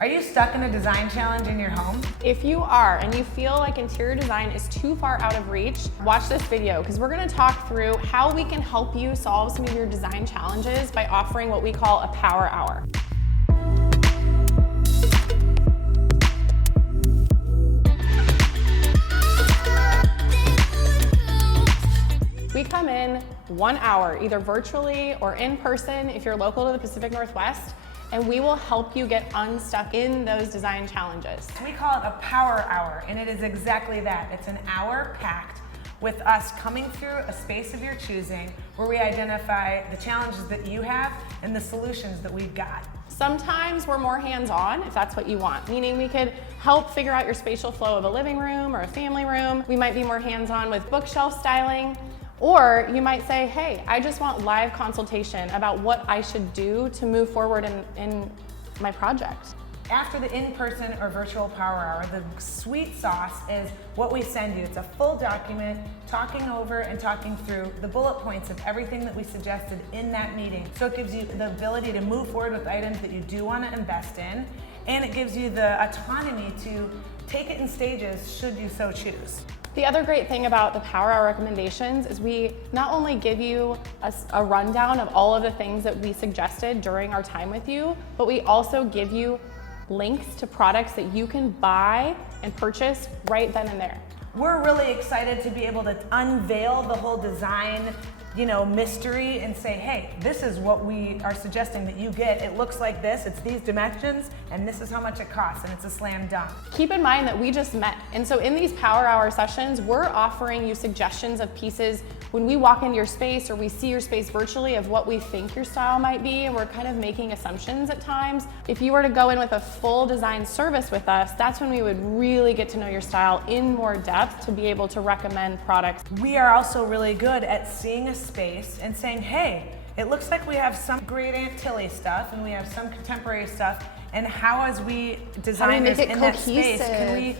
Are you stuck in a design challenge in your home? If you are and you feel like interior design is too far out of reach, watch this video because we're going to talk through how we can help you solve some of your design challenges by offering what we call a power hour. We come in 1 hour, either virtually or in person if you're local to the Pacific Northwest, and we will help you get unstuck in those design challenges. We call it a power hour, and it is exactly that. It's an hour packed with us coming through a space of your choosing where we identify the challenges that you have and the solutions that we've got. Sometimes we're more hands-on if that's what you want, meaning we could help figure out your spatial flow of a living room or a family room. We might be more hands-on with bookshelf styling. Or you might say, hey, I just want live consultation about what I should do to move forward in my project. After the in-person or virtual power hour, the sweet sauce is what we send you. It's a full document talking over and talking through the bullet points of everything that we suggested in that meeting. So it gives you the ability to move forward with items that you do want to invest in, and it gives you the autonomy to take it in stages should you so choose. The other great thing about the Power Hour recommendations is we not only give you a rundown of all of the things that we suggested during our time with you, but we also give you links to products that you can buy and purchase right then and there. We're really excited to be able to unveil the whole design mystery and say, hey, this is what we are suggesting that you get. It looks like this, it's these dimensions, and this is how much it costs, and it's a slam dunk. Keep in mind that we just met, and so in these Power Hour sessions, we're offering you suggestions of pieces when we walk into your space or we see your space virtually of what we think your style might be, and we're kind of making assumptions at times. If you were to go in with a full design service with us, that's when we would really get to know your style in more depth to be able to recommend products. We are also really good at seeing a space and saying, hey, it looks like we have some great Aunt Tilly stuff and we have some contemporary stuff, and how as we designers in that space can we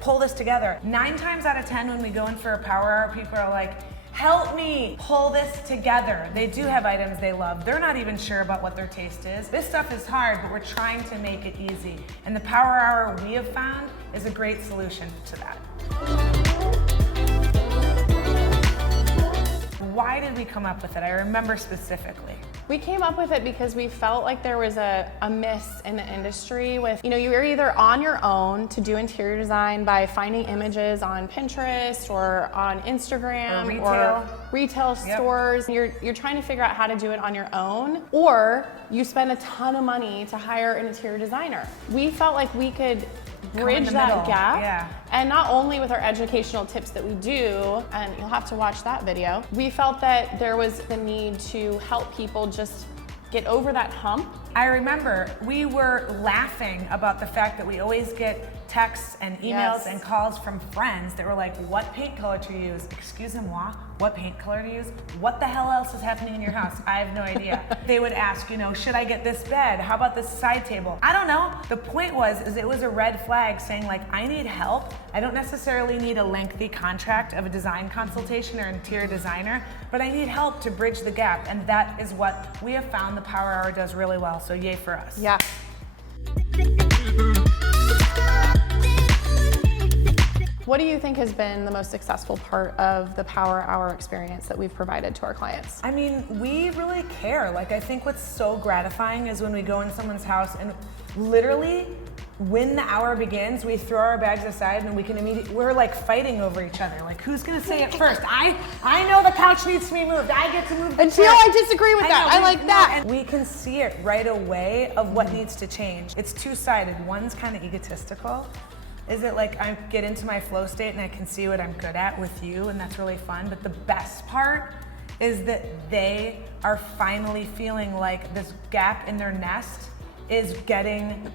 pull this together? 9 times out of 10 when we go in for a power hour, people are like, help me pull this together. They do have items they love. They're not even sure about what their taste is. This stuff is hard, but we're trying to make it easy. And the power hour we have found is a great solution to that. Why did we come up with it? I remember specifically. We came up with it because we felt like there was a miss in the industry with, you're either on your own to do interior design by finding images on Pinterest or on Instagram or retail stores. You're trying to figure out how to do it on your own, or you spend a ton of money to hire an interior designer. We felt like we could bridge that gap, and not only with our educational tips that we do, and you'll have to watch that video, we felt that there was the need to help people just get over that hump. I remember we were laughing about the fact that we always get texts and emails and calls from friends that were like, what paint color to use? Excusez-moi, what paint color to use? What the hell else is happening in your house? I have no idea. They would ask, should I get this bed? How about this side table? I don't know. The point is it was a red flag saying like, I need help. I don't necessarily need a lengthy contract of a design consultation or interior designer, but I need help to bridge the gap. And that is what we have found the Power Hour does really well. So yay for us. Yeah. What do you think has been the most successful part of the Power Hour experience that we've provided to our clients? I mean, we really care. Like, I think what's so gratifying is when we go in someone's house and literally when the hour begins, we throw our bags aside and we're like fighting over each other. Like, who's gonna say it first? I know the couch needs to be moved. I get to move the Until I disagree with that. I like that. And we can see it right away of what needs to change. It's two-sided. One's kind of egotistical. Is it like I get into my flow state and I can see what I'm good at with you, and that's really fun. But the best part is that they are finally feeling like this gap in their nest is getting,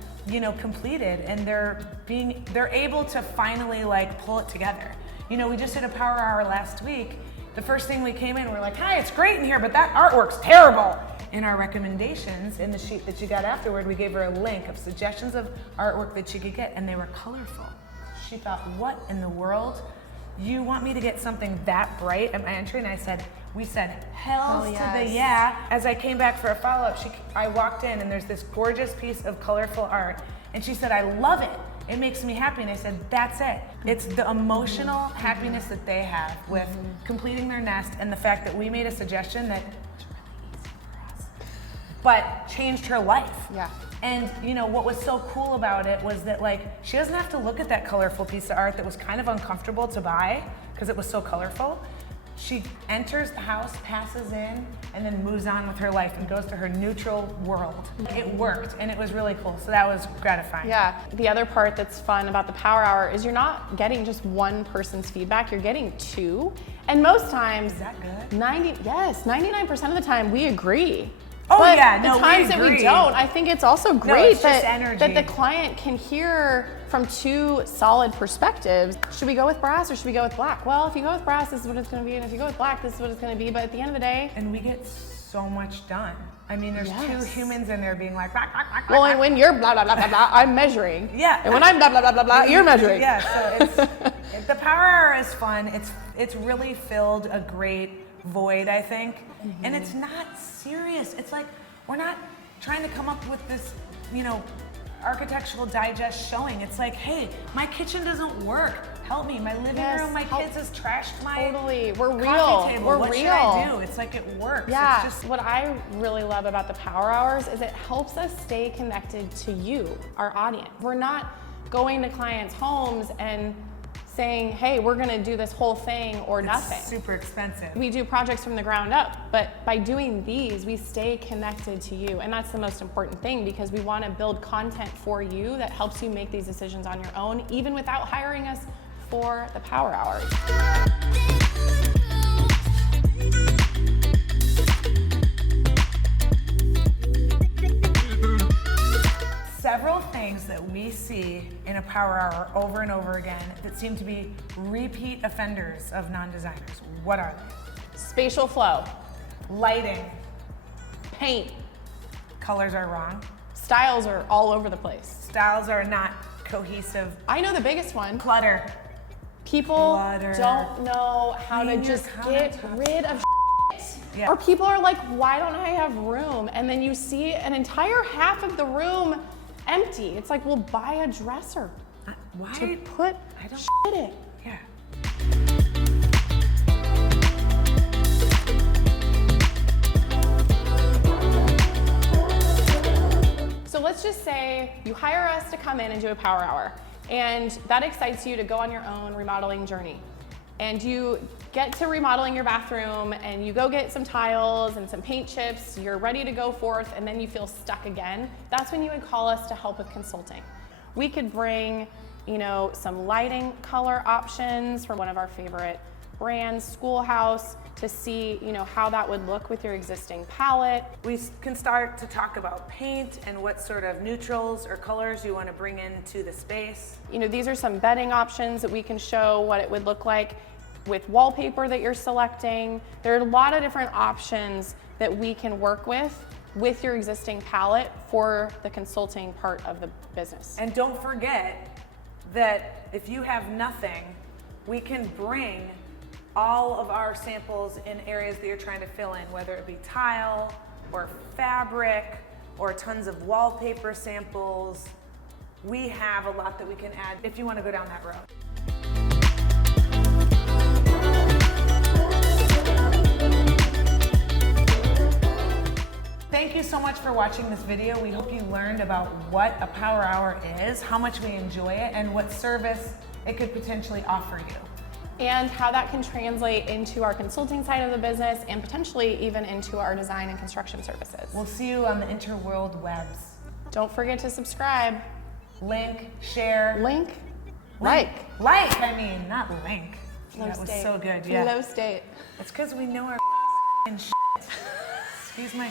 completed, and they're able to finally like pull it together. We just did a power hour last week. The first thing we came in, we're like, hi, it's great in here, but that artwork's terrible. In our recommendations, in the sheet that you got afterward, we gave her a link of suggestions of artwork that she could get, and they were colorful. She thought, what in the world? You want me to get something that bright at my entry? And we said, hells to the yeah. As I came back for a follow-up, I walked in and there's this gorgeous piece of colorful art, And she said, I love it. It makes me happy. And I said, that's it. It's the emotional happiness that they have with completing their nest and the fact that we made a suggestion that but changed her life. Yeah. And you know, what was so cool about it was that like, she doesn't have to look at that colorful piece of art that was kind of uncomfortable to buy because it was so colorful. She enters the house, passes in, and then moves on with her life and goes to her neutral world. It worked, and it was really cool, so that was gratifying. Yeah, the other part that's fun about the Power Hour is you're not getting just one person's feedback, you're getting two. And most times, Is that good? 99% of the time we agree. Oh but yeah, the no, times we that we agree. don't, I think it's also No, great it's just that energy. the client can hear from two solid perspectives. Should we go with brass or should we go with black? Well, if you go with brass, this is what it's going to be, and if you go with black, this is what it's going to be. But at the end of the day, And we get so much done. I mean, there's Yes. two humans in there being like, "Quack, quack, quack, well, quack, and when you're blah blah blah blah blah, I'm measuring. Yeah. And when I'm blah blah blah blah blah, you're measuring. Yeah, so it's the Power Hour is fun. It's really filled a great void, I think. And it's not serious. It's like we're not trying to come up with this, you know, architectural digest showing. It's like, hey, my kitchen doesn't work. Help me. My living Yes, room, my help. kids has trashed my Totally. We're coffee real. table. We're what real. should I do? It's like it works. Yeah, It's just what I really love about the Power Hours is it helps us stay connected to you, our audience. We're not going to clients' homes and saying, hey, we're gonna do this whole thing or nothing. super expensive. We do projects from the ground up, but by doing these, we stay connected to you. And that's the most important thing because we wanna build content for you that helps you make these decisions on your own, even without hiring us for the Power Hour. Several things that we see in a Power Hour over and over again that seem to be repeat offenders of non-designers. What are they? Spatial flow, Lighting. paint, Colors are wrong. styles are all over the place. Styles are not cohesive. I know the biggest one. Clutter. People Clutter. don't know how to Clean your just get countertops. rid of shit. Yeah. Or people are like, why don't I have room? And then you see an entire half of the room empty. It's like, well, buy a dresser Why? to put I don't- shit in. Yeah. So let's just say you hire us to come in and do a Power Hour, and that excites you to go on your own remodeling journey. And you get to remodeling your bathroom and you go get some tiles and some paint chips, you're ready to go forth, and then you feel stuck again. That's when you would call us to help with consulting. We could bring, you know, some lighting color options from one of our favorite brands, Schoolhouse, to see, you know, how that would look with your existing palette. We can start to talk about paint and what sort of neutrals or colors you want to bring into the space. You know, these are some bedding options that we can show what it would look like with wallpaper that you're selecting. There are a lot of different options that we can work with your existing palette for the consulting part of the business. And don't forget that if you have nothing, we can bring all of our samples in areas that you're trying to fill in, whether it be tile or fabric or tons of wallpaper samples. We have a lot that we can add if you want to go down that road. Thank you so much for watching this video. We hope you learned about what a Power Hour is, how much we enjoy it, and what service it could potentially offer you. And how that can translate into our consulting side of the business and potentially even into our design and construction services. We'll see you on the interworld webs. Don't forget to subscribe, Link, share. link, like. Like, I mean, not link. Flow That was state. so good, yeah. Flow state. It's because we know our shit. Excuse my